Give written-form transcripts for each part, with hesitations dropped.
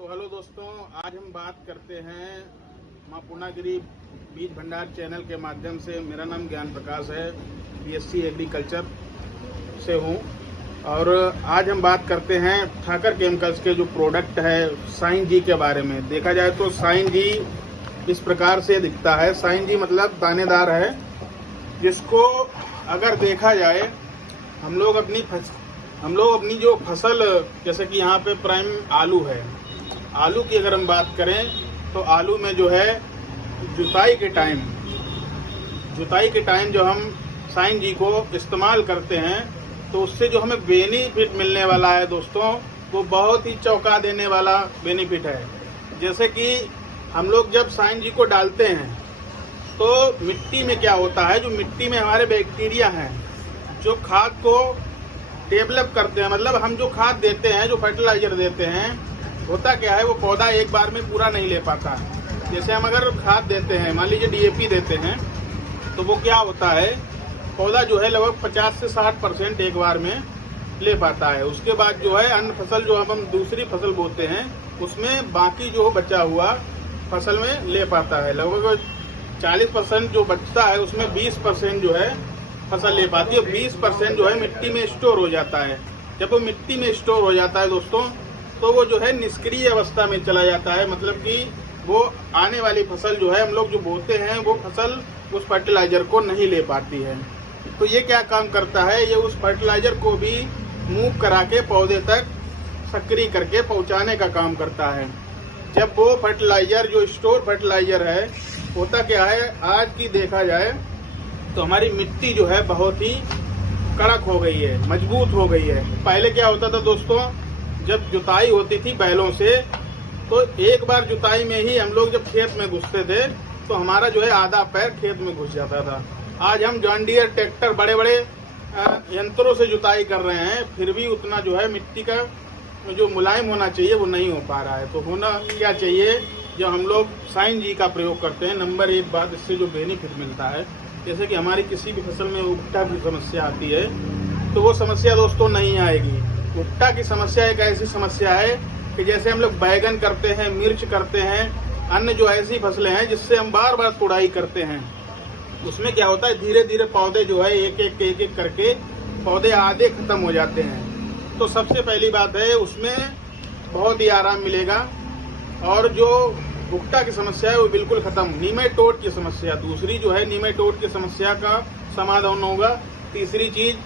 Hello दोस्तों, आज हम बात करते हैं माँ पूर्णागिरी बीज भंडार चैनल के माध्यम से। मेरा नाम ज्ञान प्रकाश है, बीएससी एग्रीकल्चर से हूँ। और आज हम बात करते हैं ठाकर केमिकल्स के जो प्रोडक्ट है साइन जी के बारे में। देखा जाए तो साइन जी इस प्रकार से दिखता है। साइन जी मतलब दानेदार है, जिसको अगर देखा जाए हम लोग अपनी जो फसल, जैसे कि यहाँ पे प्राइम आलू है, आलू की अगर हम बात करें तो आलू में जो है जुताई के टाइम जो हम साइन जी को इस्तेमाल करते हैं तो उससे जो हमें बेनिफिट मिलने वाला है दोस्तों, वो बहुत ही चौंका देने वाला बेनिफिट है। जैसे कि हम लोग जब साइन जी को डालते हैं तो मिट्टी में क्या होता है, जो मिट्टी में हमारे बैक्टीरिया हैं जो खाद को डेवलप करते हैं, मतलब हम जो खाद देते हैं, जो फर्टिलाइजर देते हैं, होता क्या है वो पौधा एक बार में पूरा नहीं ले पाता है। जैसे हम अगर खाद देते हैं, मान लीजिए डीएपी देते हैं, तो वो क्या होता है, पौधा जो है लगभग 50 से 60% एक बार में ले पाता है। उसके बाद जो है अन्य फसल जो हम दूसरी फसल बोते हैं उसमें बाकी जो बचा हुआ फसल में ले पाता है। लगभग 40% जो बचता है उसमें 20% जो है फसल ले पाती है। 20% जो है मिट्टी में स्टोर हो जाता है। जब वो मिट्टी में स्टोर हो जाता है दोस्तों, तो वो जो है निष्क्रिय अवस्था में चला जाता है। मतलब कि वो आने वाली फसल जो है हम लोग जो बोते हैं वो फसल उस फर्टिलाइजर को नहीं ले पाती है। तो ये क्या काम करता है, ये उस फर्टिलाइजर को भी मूव करा के पौधे तक सक्रिय करके पहुंचाने का काम करता है। जब वो फर्टिलाइजर जो स्टोर फर्टिलाइजर है, होता क्या है, आज की देखा जाए तो हमारी मिट्टी जो है बहुत ही कड़क हो गई है, मजबूत हो गई है। पहले क्या होता था दोस्तों, जब जुताई होती थी बैलों से, तो एक बार जुताई में ही हम लोग जब खेत में घुसते थे तो हमारा जो है आधा पैर खेत में घुस जाता था। आज हम जॉन डियर ट्रैक्टर बड़े बड़े यंत्रों से जुताई कर रहे हैं, फिर भी उतना जो है मिट्टी का जो मुलायम होना चाहिए वो नहीं हो पा रहा है। तो होना क्या चाहिए, जब हम लोग साइन जी का प्रयोग करते हैं, नंबर एक बात इससे जो बेनिफिट मिलता है, जैसे कि हमारी किसी भी फसल में उपटा की समस्या आती है तो वो समस्या दोस्तों नहीं आएगी। उपटा की समस्या एक ऐसी समस्या है कि जैसे हम लोग बैगन करते हैं, मिर्च करते हैं, अन्य जो ऐसी फसलें हैं जिससे हम बार बार तुड़ाई करते हैं, उसमें क्या होता है, धीरे धीरे पौधे जो है एक एक करके पौधे आधे खत्म हो जाते हैं। तो सबसे पहली बात है, उसमें बहुत ही आराम मिलेगा। और जो भुट्टा की समस्या है वो बिल्कुल खत्म। नीमेटोड की समस्या, दूसरी जो है नीमेटोड की समस्या का समाधान होगा। तीसरी चीज,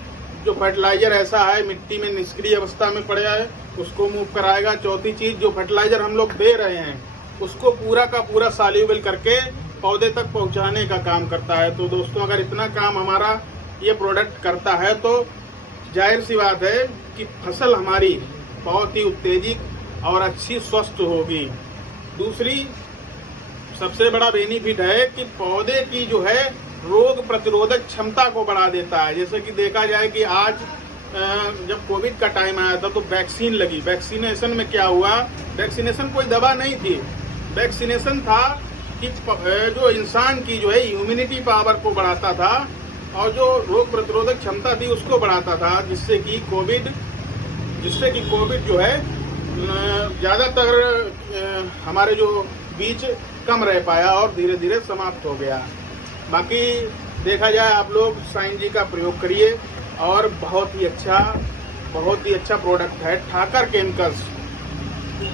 जो फर्टिलाइजर ऐसा है मिट्टी में निष्क्रिय अवस्था में पड़ा है, उसको मूव कराएगा। चौथी चीज, जो फर्टिलाइजर हम लोग दे रहे हैं उसको पूरा का पूरा सॉल्यूबल करके पौधे तक पहुंचाने का काम करता है। तो दोस्तों, अगर इतना काम हमारा ये प्रोडक्ट करता है तो जाहिर सी बात है कि फसल हमारी बहुत ही उत्तेजित और अच्छी स्वस्थ होगी। दूसरी सबसे बड़ा बेनिफिट है कि पौधे की जो है रोग प्रतिरोधक क्षमता को बढ़ा देता है। जैसे कि देखा जाए कि आज जब कोविड का टाइम आया था तो वैक्सीन लगी। वैक्सीनेशन में क्या हुआ, वैक्सीनेशन कोई दवा नहीं थी, वैक्सीनेशन था कि जो इंसान की जो है इम्यूनिटी पावर को बढ़ाता था और जो रोग प्रतिरोधक क्षमता थी उसको बढ़ाता था, जिससे कि कोविड जो है ज़्यादातर हमारे जो बीच कम रह पाया और धीरे धीरे समाप्त हो गया। बाकी देखा जाए, आप लोग साइन जी का प्रयोग करिए और बहुत ही अच्छा प्रोडक्ट है ठाकर केमिकल्स।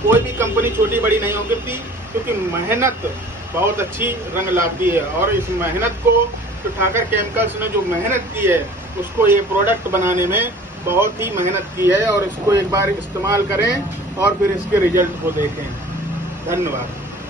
कोई भी कंपनी छोटी बड़ी नहीं होती, क्योंकि मेहनत बहुत अच्छी रंग लाती है। और इस मेहनत को तो ठाकर केमिकल्स ने जो मेहनत की है उसको ये प्रोडक्ट बनाने में बहुत ही मेहनत की है। और इसको एक बार इस्तेमाल करें और फिर इसके रिजल्ट को देखें। धन्यवाद।